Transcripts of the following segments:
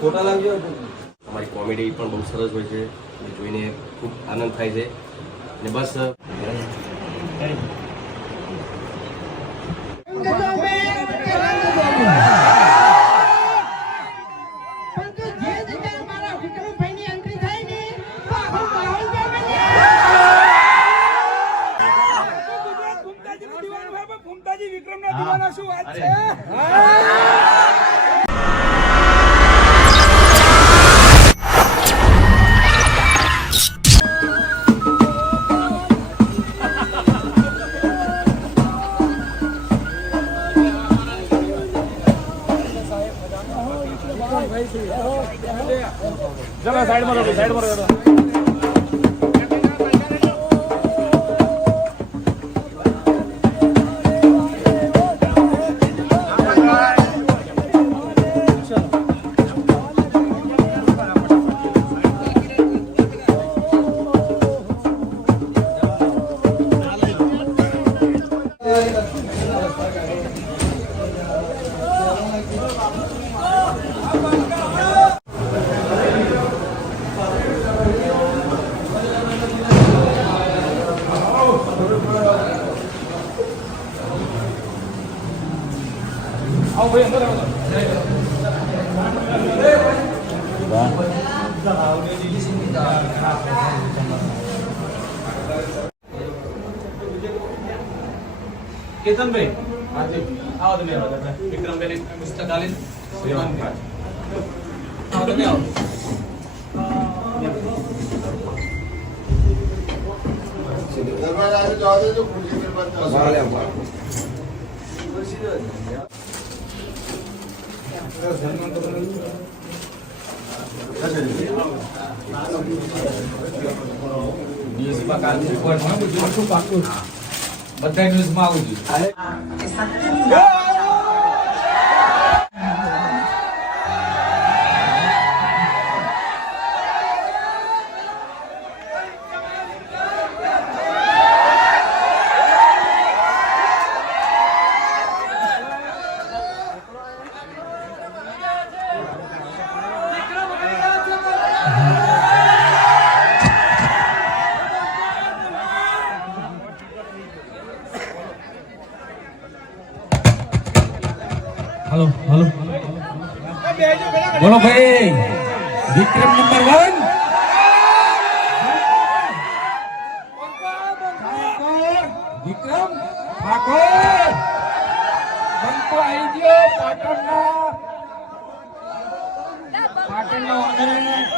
ફોટા લાગ્યો અમારી કોમેડી પણ બહુ સરસ હોય છે. જોઈને ખૂબ આનંદ થાય છે. અને બસ. કેતનભાઈ આવો તમે આવો વિક્રમભાઈ પુસ્તક આલી આવો તમે આવો. ન્યૂઝમાં કાલ report માં બધું પાકું બધા ન્યૂઝમાં આવું જોઈએ વિક્રમ નંબર વન વિક્રમ ઠાકોર બંકો આવી ગયો પાટણના પાટણનો ઓનર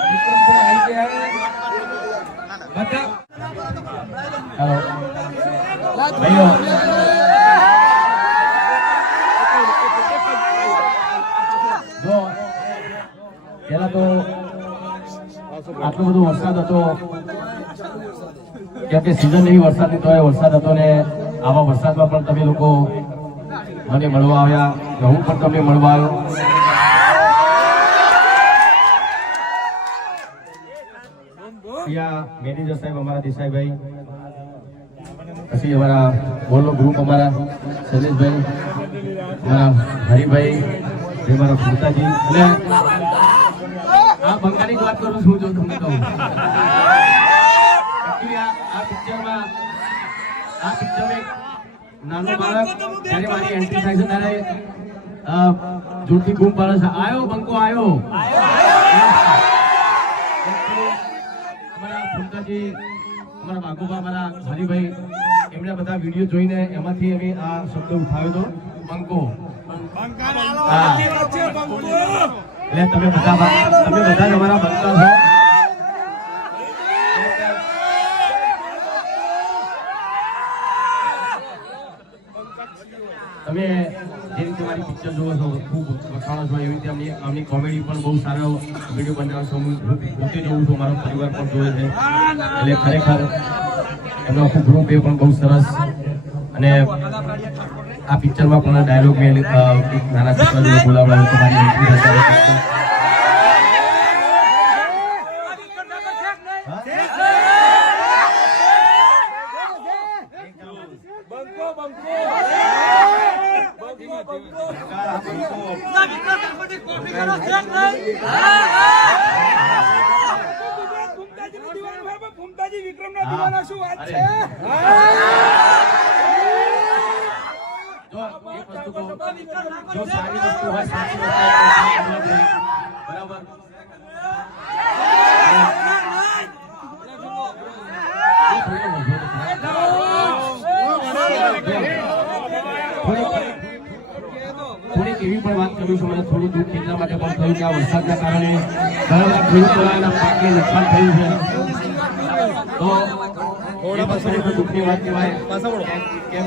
વિક્રમ આવી ગયા બધા હેલો ભાઈઓ જો પેલા તો આટલો બધો વરસાદ હતો. કેમ કે સિઝન એવી વરસાદની એ વરસાદ હતો ને આવા વરસાદમાં પણ તમે લોકો મને મળવા આવ્યા હું પણ તમને મળવા આવ્યો. મેનેજર સાહેબ અમારા દેસાઈભાઈ, પછી અમારા બોલો ગ્રુપ અમારા શૈલેષભાઈ, અમારા હરિભાઈ અમારા મારા ખુરતાજી અને આ બંગાળી જ વાત કરું છું જો તમને કહું. આ પિક્ચરમાં આ પિક્ચરમાં એક નાનો બાળક જ્યારે મારી એન્ટ્રી થાય છે ત્યારે જોરથી બૂમ પાડે છે. આયો બંકો આયો. અમારા અમારા હરિભાઈ એમણે બધા વીડિયો જોઈને એમાંથી અમે આ શબ્દ ઉઠાવ્યો હતો બંકો. હા. એટલે તમે બધા તમે બધા તમારા ભક્તો છો. તમે જે રીતે મારી પિક્ચર જોવો છો, ખૂબ વખાણો છો, એવી રીતે અમની આમની કોમેડી પણ બહુ સારો વીડિયો બનાવો છો હું પોતે જોઉં છું, મારો પરિવાર પણ જોવે છે. એટલે ખરેખર એમનો ગ્રુપ એ પણ બહુ સરસ. અને આ પિક્ચરમાં પણ ડાયલોગ મેં નાના છોકરા બોલાવડાવ્યો તો મારી entry થશે આ picture. દીવાના શું વાત છે જો સારી વસ્તુ હોય બરાબર વાત કરું છું થોડું દુઃખ એટલા માટે પણ થયું કે આ વરસાદના કારણે ઘણા ખેડૂતોના પાકને નુકસાન થયું છે. તો એ પાસે દુઃખની વાત કહેવાય. કે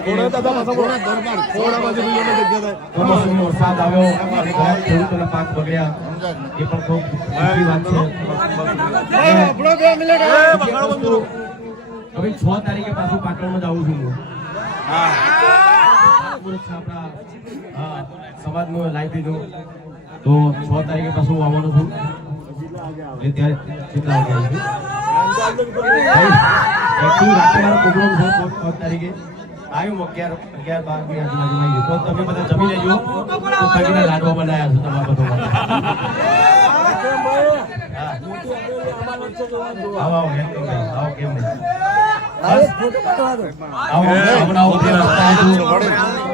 કમોસમી વરસાદ આવ્યો. અને ઘણા ખેડૂતોના પાક બગડ્યા એ પણ ખૂબ દુઃખની વાત છે. બીજી એક વસ્તુ, હવે છ તારીખે પાછું પાટણમાં જાઉં છું હું. છે આપણા હા, સમાજનું લાઇબ્રેરીનું તો છ તારીખે પાછું હું આવવાનું છું. એટલે ત્યારે કેટલા વાગે? Actually તો તમે બધા જમી બનાવ્યા છે.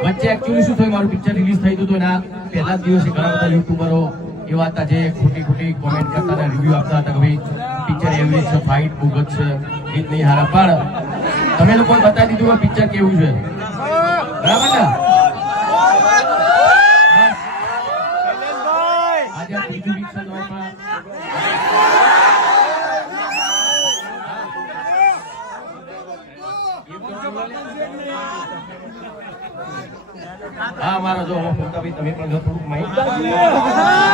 વચ્ચે એકચ્યુઅલી શું થયું મારું પિક્ચર રિલીઝ થઈ તો એના પહેલા જ દિવસે ઘણા બધા યુટ્યુબરો એવા હતા જે ખોટી ખોટી કોમેન્ટ કરતા હતા રિવ્યુ આપતા હતા કે ભાઈ પિક્ચર એવી છે ફાઇટ ભૂગત છે. ગીત નહીં હારા. પણ તમે લોકોને બતાવી દીધું કે પિક્ચર કેવું છે? બરાબર ને? આજે ત્રીજું એમાં હા, મારો જો તમે પણ થોડુંક માહિતી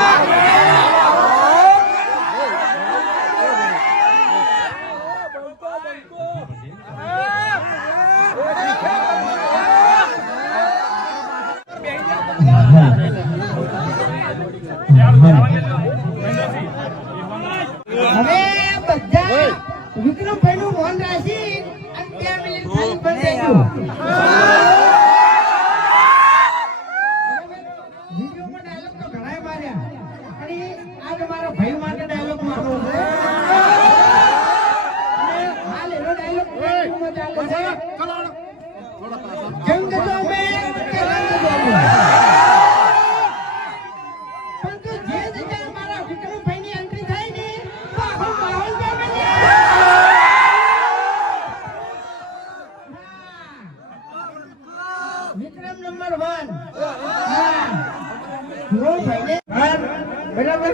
બરાબર?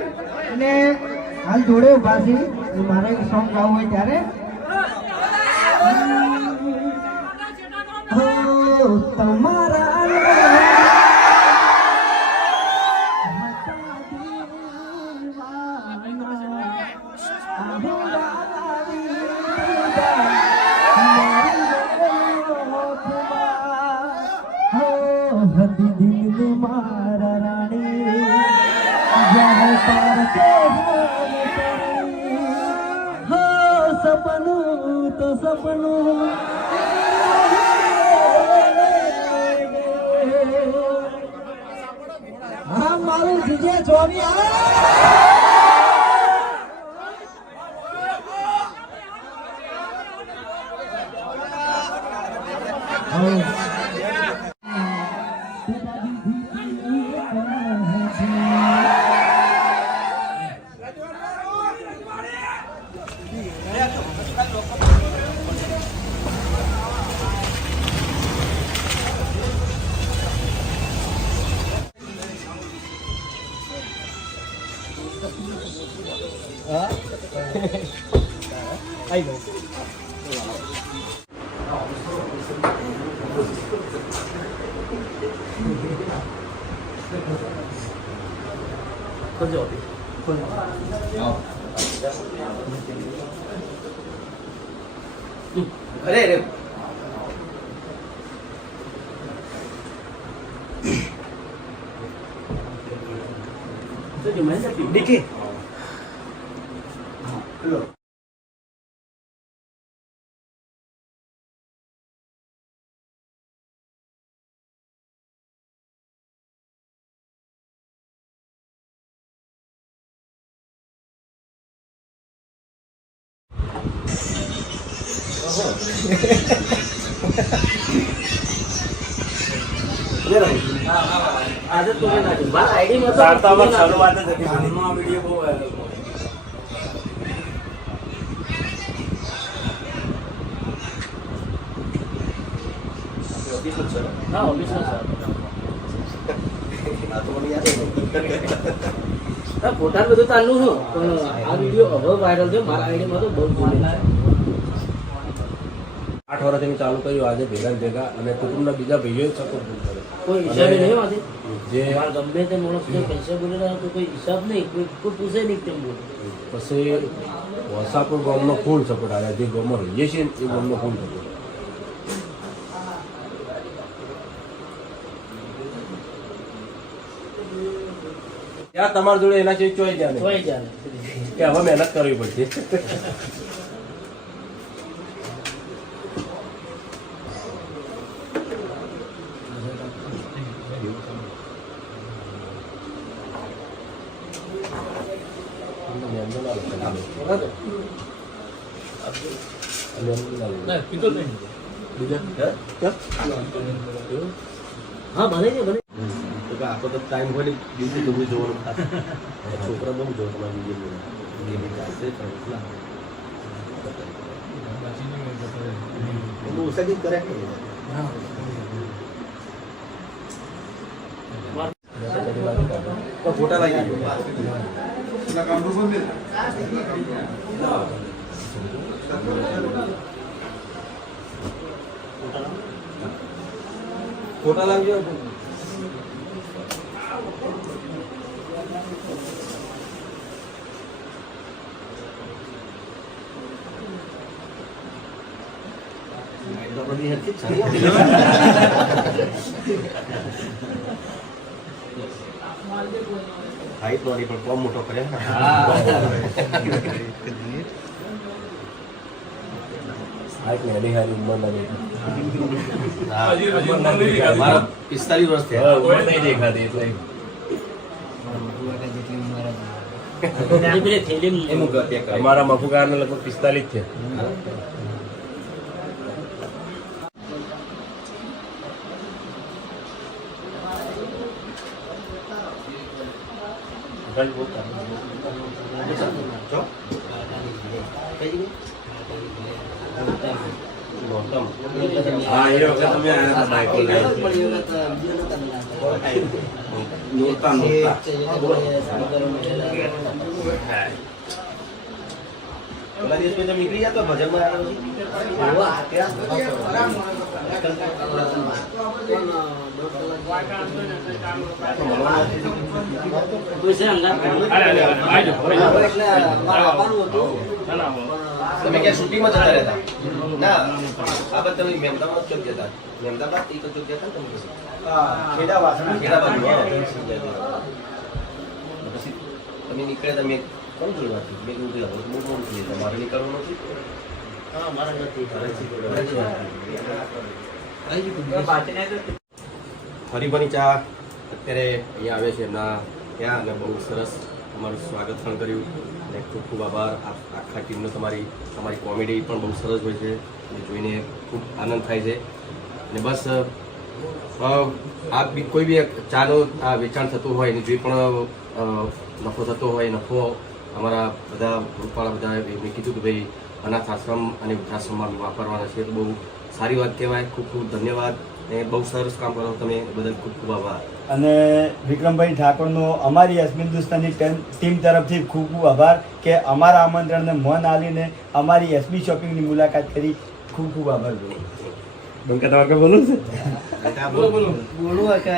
અને હાલ જોડે ઊભા છે. મારે સોંગ ગાવું હોય ત્યારે. સપનું મારું જીજે જોવી આવે. Saya 对 ફોટા બધું ચાલુ છું પણ આ વીડિયો હવે વાયરલ થયો મારા આઈડીમાં તો બહુ છે. આઠ વર્ષથી ચાલુ કર્યું આજે ભેગા ભેગા અને કુટુંબના બીજા ભાઈઓએ સપોર્ટ કર્યો. કોઈ હિસાબે નહીં વાંચે જે ગમે તે માણસ જો પૈસા બોલેલા તો કોઈ હિસાબ નહીં કોઈ કોઈ પૂછે નહીં તેમ બોલે. પછી વસાપુર ગામનો ફૂલ સપોર્ટ આવ્યા જે ગામમાં રહીએ છીએ એ ગામનો ફૂલ સપોર્ટ. ત્યાં તમારી જોડે એના છે ચોઈ જાય ચોઈ જાય કે હવે મહેનત કરવી પડશે. હા? બને છે બને તો કે આખો તો ટાઈમ હોય ને જોવાનું થાય. છોકરા બહુ જોવે. તમારી વીડિયો ચાલશે બહુ ઓછા કરે. ફોટા લાગી ફોટા લાગજો તો બધી હરખી જ છે. હાઈટ નોરી પણ બહુ મોટો કરે હાઈટ ને એની હારી ઉંમર ના દેખાય. મારા પિસ્તાલીસ વર્ષ થયા. ઉંમર નહીં દેખાતી એટલે. અમારા મફુગારને લગભગ પિસ્તાલીસ છે હા. એ વખત તમે આયા હતા બાઈક લઈને. નહોતા, નહોતા. પેલા દિવસ પછી તમે ક્યાં શૂટિંગમાં જતા રહેતા? ના. આ બધા મહેમદાબાદ ચોક જતા મહેમદાબાદ એ તો ચોક જતા તમે? પછી તમે નીકળ્યા તમે કોણ જોયું મેં કીધું બહુ તમારે મારે નીકળવાનું નથી હરિભની ચા અત્યારે અહીંયા આવે છે એમના ત્યાં અને બહુ સરસ તમારું સ્વાગત પણ કર્યું. અને ખૂબ ખૂબ આભાર. આખા ટીમનો તમારી તમારી કોમેડી પણ બહુ સરસ હોય છે. અને જોઈને ખૂબ આનંદ થાય છે. અને બસ આ બી કોઈ બી ચાનો આ વેચાણ થતું હોય અને જે પણ નફો થતો હોય, નફો અમારા બધા ગ્રુપવાળા બધા એમને કીધું કે ભાઈ અનાથ આશ્રમ અને વૃદ્ધાશ્રમમાં વાપરવાના છે. તો બહુ સારી વાત કહેવાય. ખૂબ ખૂબ ધન્યવાદ. અને બહુ સરસ કામ કરો તમે બદલ ખૂબ ખૂબ આભાર. અને વિક્રમભાઈ ઠાકોરનો અમારી યશમિન હિન્દુસ્તાની ટીમ તરફથી ખૂબ ખૂબ આભાર કે અમારા આમંત્રણને મન આલીને અમારી એસબી શોપિંગની મુલાકાત કરી. ખૂબ ખૂબ આભાર બંકા તમારે બોલું છે બોલું કે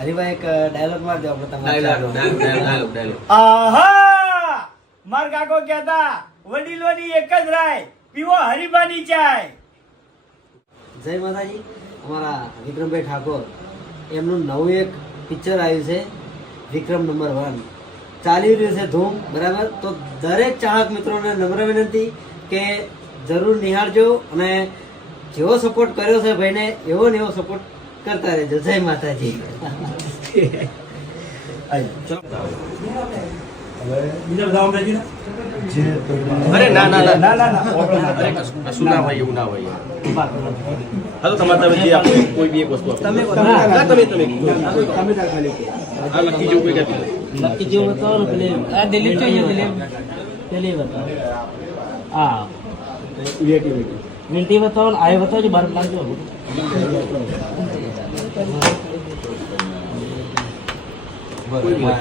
હરિભાઈ એક ડાયલોગ માર દો આપણે તમારે ડાયલોગ ડાયલોગ ડાયલોગ ડાયલોગ. આહા! માર કાકો કહેતા વડીલોની એક જ રાય પીવો હરિભાની ચાય. જય માતાજી. અમારા વિક્રમભાઈ ઠાકોર. એમનું નવું એક પિક્ચર આવ્યું છે વિક્રમ નંબર વન. ચાલી રહ્યું છે ધૂમ બરાબર? તો દરેક ચાહક મિત્રોને નમ્ર વિનંતી કે જરૂર નિહાળજો અને જેવો સપોર્ટ કર્યો છે ભાઈને એવો ને એવો સપોર્ટ કરતા રહેજો. જય માતાજી. અંગ્રેજી અરે ના ના ના. ના ના ના. problem અરે નથી. કશું કશું ના હોય એવું ના હોય. યાર. તમારે તમે જે આપો કોઈ બી એક વસ્તુ આપો. તમે તમે. તમે તમે. તાર ખાલી કહો. આ લકી જેવું કોઈ કહેતું નથી. નક્કી જેવું બતાવો ને આ દિલીપ જોઈએ દિલીપ? પેલી બતાવો હા. વિનંતી બતાવો ને બતાવજો બાર લાગજો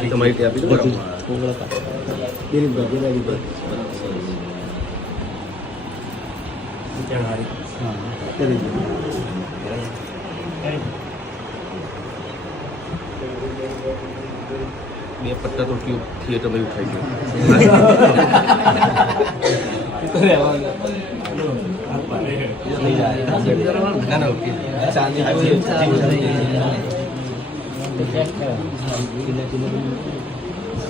તમારી આપી દો દિલીપભાઈ, દિલીપભાઈ. હા, દિલીપભાઈ. બે પટ્ટા તો ટ્યુબ થિયેટરમાં એવું થઈ ગયું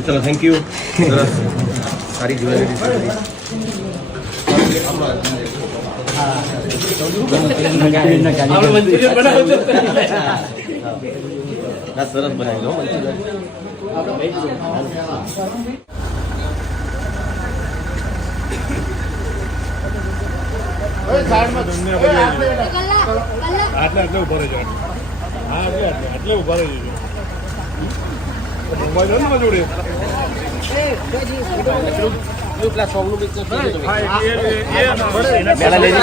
ચલો થેન્ક યુ સરસ સારી જ્વેલરી સરસ બનાવી આટલે આટલે ઊભા રહેજો. આટલે આટલે ઊભા રહેજો. મોબાઈલ હોય ને મારી જોડે હા, એ- એ- એ- એ- એ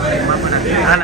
anak.